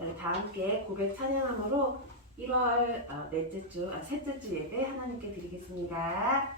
저희 다 함께 고백 찬양함으로 1월 셋째 주 예배 하나님께 드리겠습니다.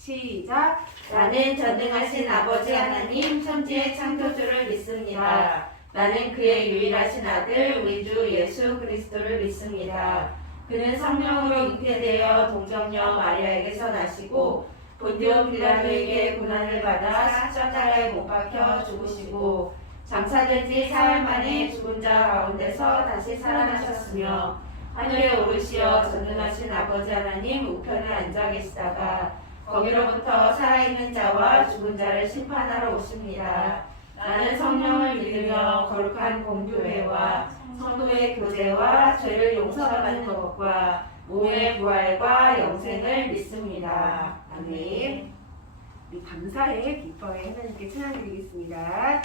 시작. 나는 전능하신 아버지 하나님 천지의 창조주를 믿습니다. 나는 그의 유일하신 아들 우리 주 예수 그리스도를 믿습니다. 그는 성령으로 잉태되어 동정녀 마리아에게서 나시고 본디오 빌라도에게 고난을 받아 십자가에 못 박혀 죽으시고 장사된 지 사흘 만에 죽은 자 가운데서 다시 살아나셨으며 하늘에 오르시어 전능하신 아버지 하나님 우편에 앉아 계시다가 거기로부터 살아있는 자와 죽은 자를 심판하러 오십니다. 나는 성령을 믿으며 거룩한 공교회와 성도의 교제와 죄를 용서받는 것과 몸의 부활과 영생을 믿습니다. 아멘. 우리 감사의 기뻐에 하나님께 찬양드리겠습니다.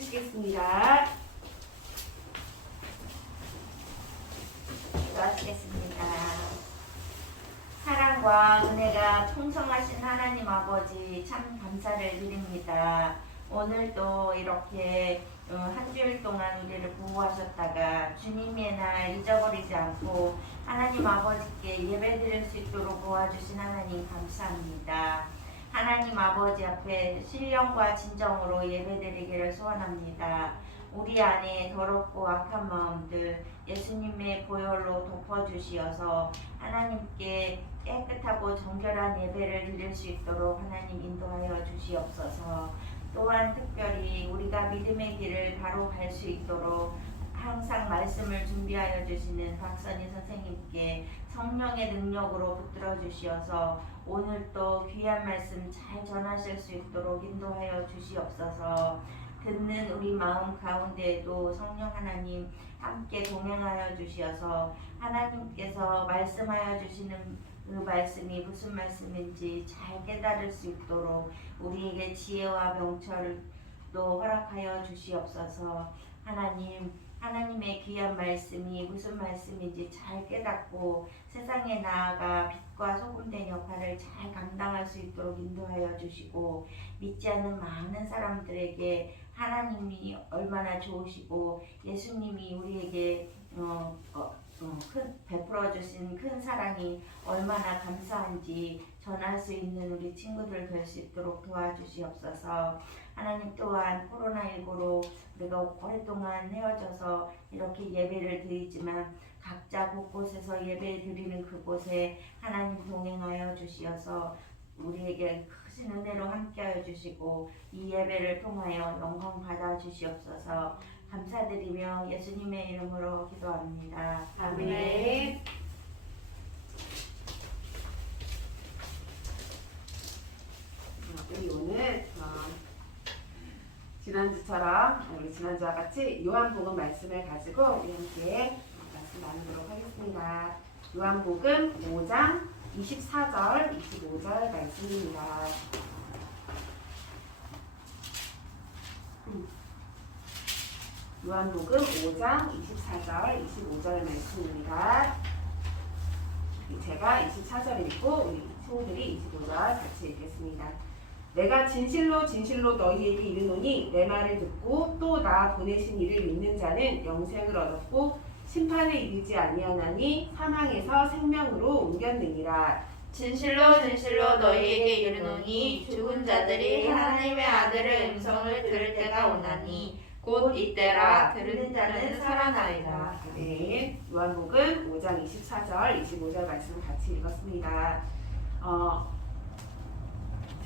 해주시겠습니다. 기도하시겠습니다. 사랑과 은혜가 풍성하신 하나님 아버지 참 감사를 드립니다. 오늘도 이렇게 한 주일 동안 우리를 보호하셨다가 주님의 날 잊어버리지 않고 하나님 아버지께 예배드릴 수 있도록 도와주신 하나님 감사합니다. 하나님 아버지 앞에 신령과 진정으로 예배드리기를 소원합니다. 우리 안에 더럽고 악한 마음들 예수님의 보혈로 덮어주시어서 하나님께 깨끗하고 정결한 예배를 드릴 수 있도록 하나님 인도하여 주시옵소서. 또한 특별히 우리가 믿음의 길을 바로 갈 수 있도록 항상 말씀을 준비하여 주시는 박선희 선생님께 성령의 능력으로 붙들어 주시어서 오늘 또 귀한 말씀 잘 전하실 수 있도록 인도하여 주시옵소서. 듣는 우리 마음 가운데에도 성령 하나님 함께 동행하여 주시어서 하나님께서 말씀하여 주시는 그 말씀이 무슨 말씀인지 잘 깨달을 수 있도록 우리에게 지혜와 명철을 또 허락하여 주시옵소서. 하나님 하나님의 귀한 말씀이 무슨 말씀인지 잘 깨닫고 세상에 나아가 빛과 소금 된 역할을 잘 감당할 수 있도록 인도하여 주시고, 믿지 않는 많은 사람들에게 하나님이 얼마나 좋으시고 예수님이 우리에게 베풀어 주신 큰 사랑이 얼마나 감사한지 전할 수 있는 우리 친구들 될 수 있도록 도와주시옵소서. 하나님, 또한 코로나19로 우리가 오랫동안 헤어져서 이렇게 예배를 드리지만 각자 곳곳에서 예배 드리는 그곳에 하나님 동행하여 주시어서 우리에게 크신 은혜로 함께하여 주시고 이 예배를 통하여 영광 받아 주시옵소서. 감사드리며 예수님의 이름으로 기도합니다. 아멘. 우리 오늘 지난주처럼 우리 지난주와 같이 요한복음 말씀을 가지고 우리 함께 말씀 나누도록 하겠습니다. 요한복음 5장 24절, 25절 말씀입니다. 요한복음 5장 24절, 25절 말씀입니다. 제가 24절 읽고 우리 친구들이 25절 같이 읽겠습니다. 내가 진실로 진실로 너희에게 이르노니 내 말을 듣고 또 나 보내신 이를 믿는 자는 영생을 얻었고 심판에 이르지 아니하나니 사망에서 생명으로 옮겼느니라. 진실로 진실로 너희에게 이르노니 죽은 자들이 하나님의 아들의 음성을 들을 때가 오나니 곧 이때라. 들은 자는 살아나리라. 네, 요한복음 5장 24절, 25절 말씀을 같이 읽었습니다.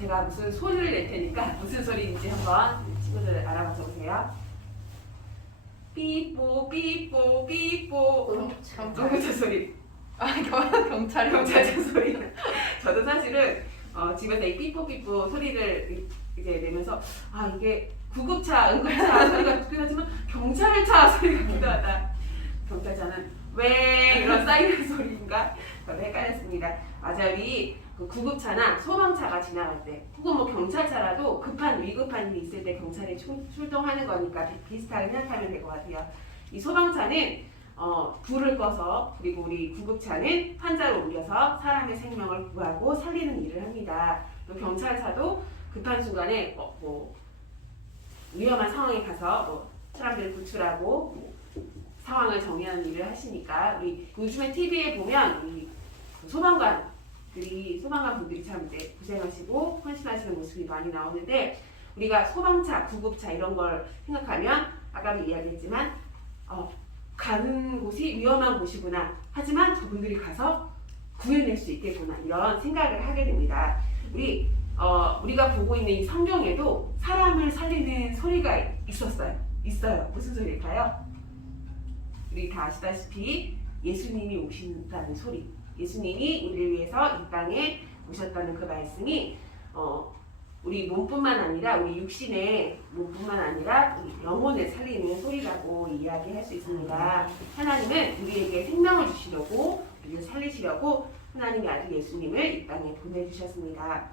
제가 무슨 소리를 낼 테니까 무슨 소리인지 한번 친구들 알아맞혀 보세요. 삐뽀 삐뽀 삐뽀. 경찰 소리. 경찰차 소리. 저도 사실은 집에서 이 삐뽀 삐뽀 소리를 이제 내면서 이게 구급차, 응급차 소리가 듣긴 하지만 경찰차 소리가 기도 하다. 경찰차는 왜 이런 사이렌 소리인가? 저도 헷갈렸습니다. 맞아요. 그 구급차나 소방차가 지나갈 때 혹은 뭐 경찰차라도 위급한 일이 있을 때 경찰이 출동하는 거니까 비슷하게 생각하면 될 것 같아요. 이 소방차는 불을 꺼서, 그리고 우리 구급차는 환자를 옮겨서 사람의 생명을 구하고 살리는 일을 합니다. 또 경찰차도 급한 순간에 위험한 상황에 가서 사람들을 구출하고 상황을 정리하는 일을 하시니까, 우리 요즘에 TV에 보면 이 소방관 분들이 참 이제 고생하시고 헌신하시는 모습이 많이 나오는데, 우리가 소방차, 구급차 이런 걸 생각하면 아까도 이야기했지만 가는 곳이 위험한 곳이구나. 하지만 저분들이 가서 구해낼 수 있겠구나. 이런 생각을 하게 됩니다. 우리가 보고 있는 이 성경에도 사람을 살리는 소리가 있어요. 무슨 소리일까요? 우리 다 아시다시피 예수님이 오신다는 소리. 예수님이 우리를 위해서 이 땅에 오셨다는 그 말씀이 우리 몸뿐만 아니라 우리 육신의 몸뿐만 아니라 우리 영혼을 살리는 소리라고 이야기할 수 있습니다. 하나님은 우리에게 생명을 주시려고, 우리를 살리시려고 하나님의 아들 예수님을 이 땅에 보내주셨습니다.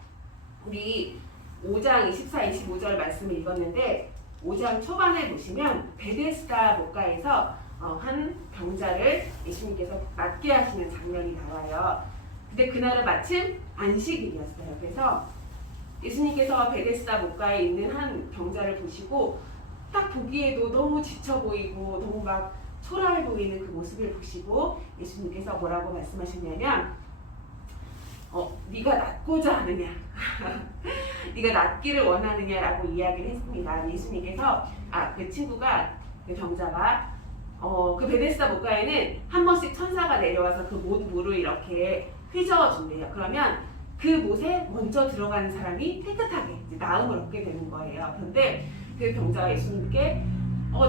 우리 5장 24, 25절 말씀을 읽었는데 5장 초반에 보시면 베데스다 목가에서 한 병자를 예수님께서 낫게 하시는 장면이 나와요. 근데 그날은 마침 안식일이었어요. 그래서 예수님께서 베데스다 목가에 있는 한 병자를 보시고 딱 보기에도 너무 지쳐 보이고 너무 막 초라해 보이는 그 모습을 보시고 예수님께서 뭐라고 말씀하셨냐면 네가 낫고자 하느냐 네가 낫기를 원하느냐라고 이야기를 했습니다. 예수님께서 그 병자가 그 베데스다 목가에는 한 번씩 천사가 내려와서 그 못 물을 이렇게 휘저어준대요. 그러면 그 못에 먼저 들어가는 사람이 깨끗하게 나음을 얻게 되는 거예요. 그런데 그 병자가 예수님께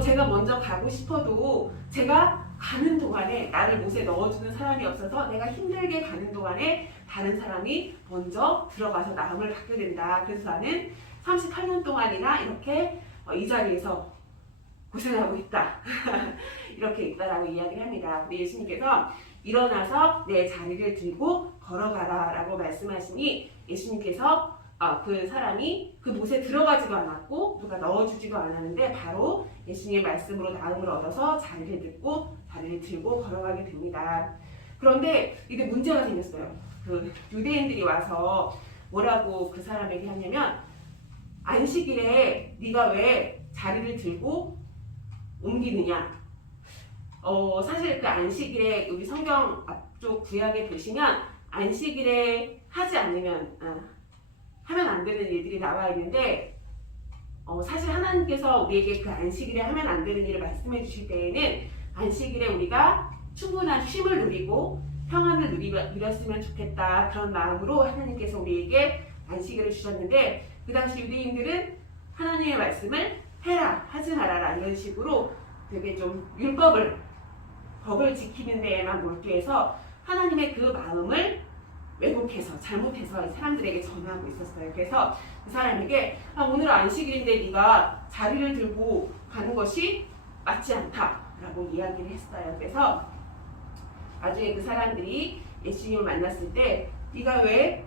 제가 먼저 가고 싶어도 제가 가는 동안에 나를 못에 넣어주는 사람이 없어서 내가 힘들게 가는 동안에 다른 사람이 먼저 들어가서 나음을 받게 된다. 그래서 나는 38년 동안이나 이렇게 이 자리에서 고생하고 있다. 이렇게 있다라고 이야기를 합니다. 근데 예수님께서 일어나서 내 자리를 들고 걸어가라 라고 말씀하시니 예수님께서 그 사람이 그 못에 들어가지도 않았고 누가 넣어주지도 않았는데 바로 예수님의 말씀으로 나음을 얻어서 자리를 들고 걸어가게 됩니다. 그런데 이게 문제가 생겼어요. 그 유대인들이 와서 뭐라고 그 사람에게 하냐면 안식일에 네가 왜 자리를 들고 옮기느냐. 사실 그 안식일에 우리 성경 앞쪽 구약에 보시면 안식일에 하지 않으면 하면 안 되는 일들이 나와 있는데 사실 하나님께서 우리에게 그 안식일에 하면 안 되는 일을 말씀해 주실 때에는 안식일에 우리가 충분한 쉼을 누리고 평안을 누렸으면 좋겠다 그런 마음으로 하나님께서 우리에게 안식일을 주셨는데 그 당시 유대인들은 하나님의 말씀을 해라 하지 말아라 이런 식으로 되게 좀 법을 지키는 데에만 몰두해서 하나님의 그 마음을 왜곡해서 잘못해서 사람들에게 전하고 있었어요. 그래서 그 사람에게 오늘 안식일인데 네가 자리를 들고 가는 것이 맞지 않다라고 이야기를 했어요. 그래서 나중에 그 사람들이 예수님을 만났을 때 네가 왜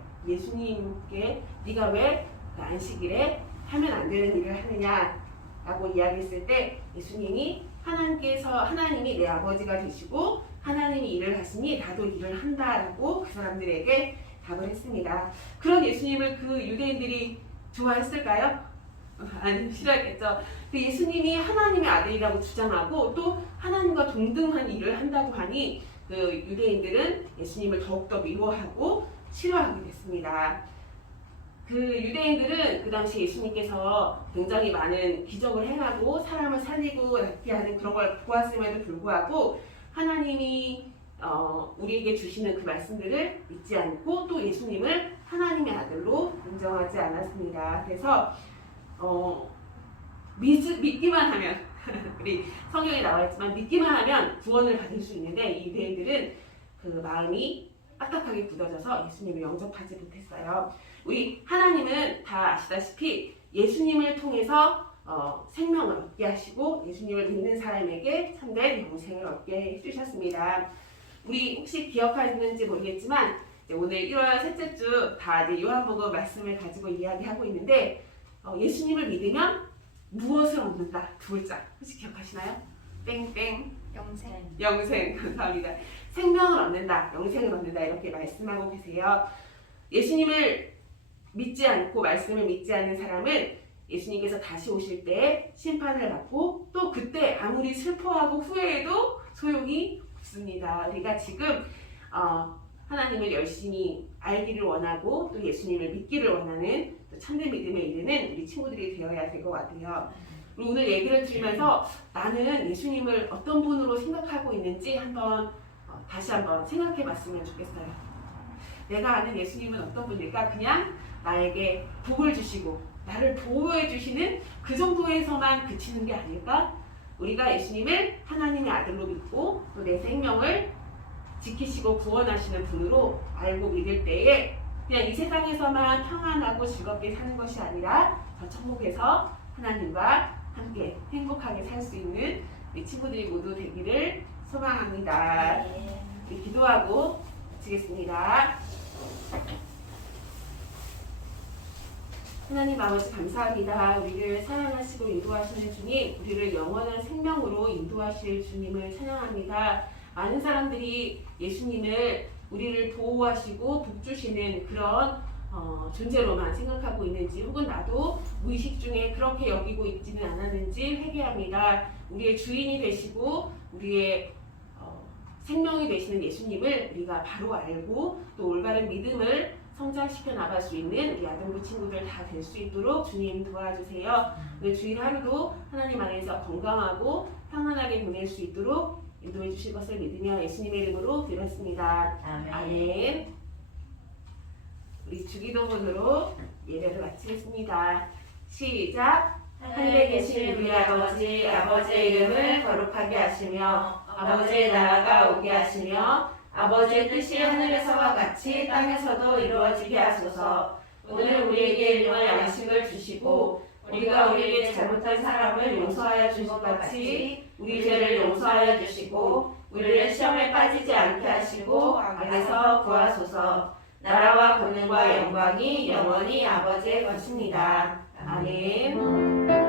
그 안식일에 하면 안 되는 일을 하느냐라고 이야기했을 때 예수님이 하나님이 내 아버지가 되시고 하나님이 일을 하시니 나도 일을 한다라고 그 사람들에게 답을 했습니다. 그런 예수님을 그 유대인들이 좋아했을까요? 아니, 싫어했겠죠. 그 예수님이 하나님의 아들이라고 주장하고 또 하나님과 동등한 일을 한다고 하니 그 유대인들은 예수님을 더욱더 미워하고 싫어하게 됐습니다. 그 유대인들은 그 당시 예수님께서 굉장히 많은 기적을 행하고 사람을 살리고 낫게 하는 그런 걸 보았음에도 불구하고 하나님이 우리에게 주시는 그 말씀들을 믿지 않고 또 예수님을 하나님의 아들로 인정하지 않았습니다. 그래서 믿기만 하면 우리 성경에 나와 있지만 믿기만 하면 구원을 받을 수 있는데 이 유대인들은 그 마음이 딱딱하게 굳어져서 예수님을 영접하지 못했어요. 우리 하나님은 다 아시다시피 예수님을 통해서 생명을 얻게 하시고 예수님을 믿는 사람에게 참된 영생을 얻게 해주셨습니다. 우리 혹시 기억하시는지 모르겠지만 오늘 1월 셋째 주 다 이제 요한복음 말씀을 가지고 이야기하고 있는데 예수님을 믿으면 무엇을 얻는다? 두 글자 혹시 기억하시나요? 땡땡 영생 감사합니다. 생명을 얻는다, 영생을 얻는다 이렇게 말씀하고 계세요. 예수님을 믿지 않고 말씀을 믿지 않는 사람은 예수님께서 다시 오실 때 심판을 받고 또 그때 아무리 슬퍼하고 후회해도 소용이 없습니다. 우리가 지금 하나님을 열심히 알기를 원하고 또 예수님을 믿기를 원하는 또 참된 믿음에 이르는 우리 친구들이 되어야 될 것 같아요. 우리 오늘 얘기를 들으면서 나는 예수님을 어떤 분으로 생각하고 있는지 다시 한번 생각해 봤으면 좋겠어요. 내가 아는 예수님은 어떤 분일까? 그냥 나에게 복을 주시고 나를 보호해 주시는 그 정도에서만 그치는 게 아닐까? 우리가 예수님을 하나님의 아들로 믿고 또 내 생명을 지키시고 구원하시는 분으로 알고 믿을 때에 그냥 이 세상에서만 평안하고 즐겁게 사는 것이 아니라 저 천국에서 하나님과 함께 행복하게 살 수 있는 우리 친구들이 모두 되기를 소망합니다. 우리 기도하고 마치겠습니다. 하나님 아버지 감사합니다. 우리를 사랑하시고 인도하시는 주님, 우리를 영원한 생명으로 인도하실 주님을 찬양합니다. 많은 사람들이 예수님을 우리를 보호하시고 복주시는 그런 존재로만 생각하고 있는지 혹은 나도 무의식 중에 그렇게 여기고 있지는 않았는지 회개합니다. 우리의 주인이 되시고 우리의 생명이 되시는 예수님을 우리가 바로 알고 또 올바른 믿음을 성장시켜 나갈 수 있는 우리 아동부 친구들 다 될 수 있도록 주님 도와주세요. 오늘 주일 하루도 하나님 안에서 건강하고 평안하게 보낼 수 있도록 인도해 주실 것을 믿으며 예수님의 이름으로 드렸습니다. 아멘. 우리 주기도문으로 예배를 마치겠습니다. 시작. 하늘에 계신 우리 아버지, 아버지의 이름을 거룩하게 하시며 아버지의 나라가 오게 하시며 아버지의 뜻이 하늘에서와 같이 땅에서도 이루어지게 하소서. 오늘 우리에게 일용할 양식을 주시고 우리가 우리에게 잘못한 사람을 용서하여 주신 것 같이 우리 죄를 용서하여 주시고 우리를 시험에 빠지지 않게 하시고 악에서 구하소서. 나라와 권능과 영광 영광이 영원히 아버지의 것입니다. 아멘.